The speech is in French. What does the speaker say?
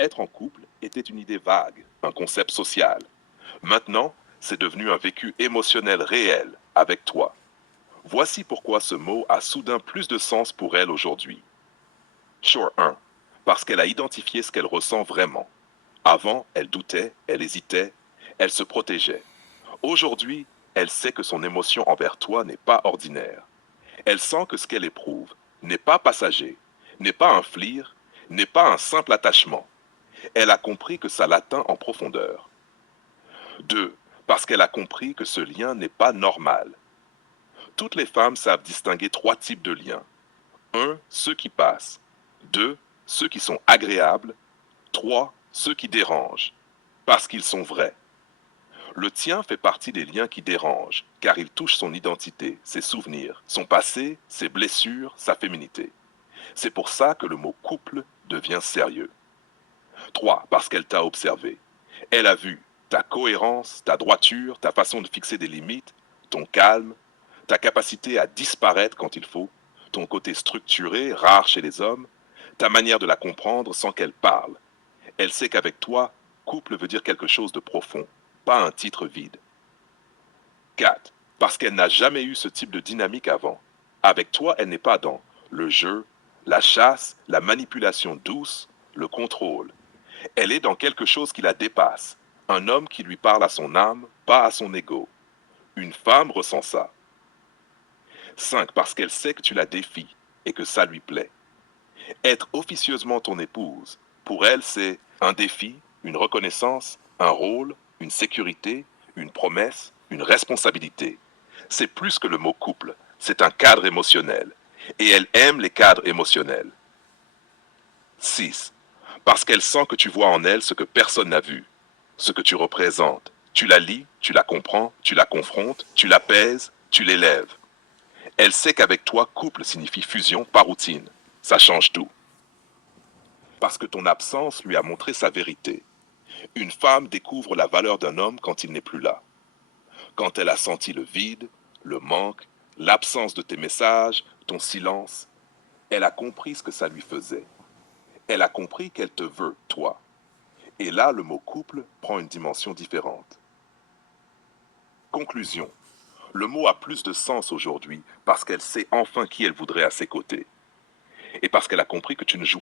être en couple était une idée vague, un concept social. Maintenant, c'est devenu un vécu émotionnel réel avec toi. Voici pourquoi ce mot a soudain plus de sens pour elle aujourd'hui. Sure 1. Parce qu'elle a identifié ce qu'elle ressent vraiment. Avant, elle doutait, elle hésitait, elle se protégeait. Aujourd'hui, elle sait que son émotion envers toi n'est pas ordinaire. Elle sent que ce qu'elle éprouve n'est pas passager, n'est pas un flir, n'est pas un simple attachement. Elle a compris que ça l'atteint en profondeur. 2. Parce qu'elle a compris que ce lien n'est pas normal. Toutes les femmes savent distinguer trois types de liens. 1. Ceux qui passent. 2. Ceux qui sont agréables. 3. Ceux qui dérangent. Parce qu'ils sont vrais. Le tien fait partie des liens qui dérangent, car il touche son identité, ses souvenirs, son passé, ses blessures, sa féminité. C'est pour ça que le mot couple devient sérieux. 3. Parce qu'elle t'a observé. Elle a vu ta cohérence, ta droiture, ta façon de fixer des limites, ton calme, ta capacité à disparaître quand il faut, ton côté structuré, rare chez les hommes, ta manière de la comprendre sans qu'elle parle. Elle sait qu'avec toi, couple veut dire quelque chose de profond, pas un titre vide. 4. Parce qu'elle n'a jamais eu ce type de dynamique avant. Avec toi, elle n'est pas dans le jeu, la chasse, la manipulation douce, le contrôle. Elle est dans quelque chose qui la dépasse. Un homme qui lui parle à son âme, pas à son ego. Une femme ressent ça. 5. Parce qu'elle sait que tu la défies et que ça lui plaît. Être officieusement ton épouse, pour elle, c'est un défi, une reconnaissance, un rôle, une sécurité, une promesse, une responsabilité. C'est plus que le mot couple, c'est un cadre émotionnel. Et elle aime les cadres émotionnels. 6. Parce qu'elle sent que tu vois en elle ce que personne n'a vu, ce que tu représentes. Tu la lis, tu la comprends, tu la confrontes, tu la pèses, tu l'élèves. Elle sait qu'avec toi, couple signifie fusion par routine. Ça change tout. Parce que ton absence lui a montré sa vérité. Une femme découvre la valeur d'un homme quand il n'est plus là. Quand elle a senti le vide, le manque, l'absence de tes messages, ton silence, elle a compris ce que ça lui faisait. Elle a compris qu'elle te veut, toi. Et là, le mot couple prend une dimension différente. Conclusion. Le mot a plus de sens aujourd'hui parce qu'elle sait enfin qui elle voudrait à ses côtés. Et parce qu'elle a compris que tu ne joues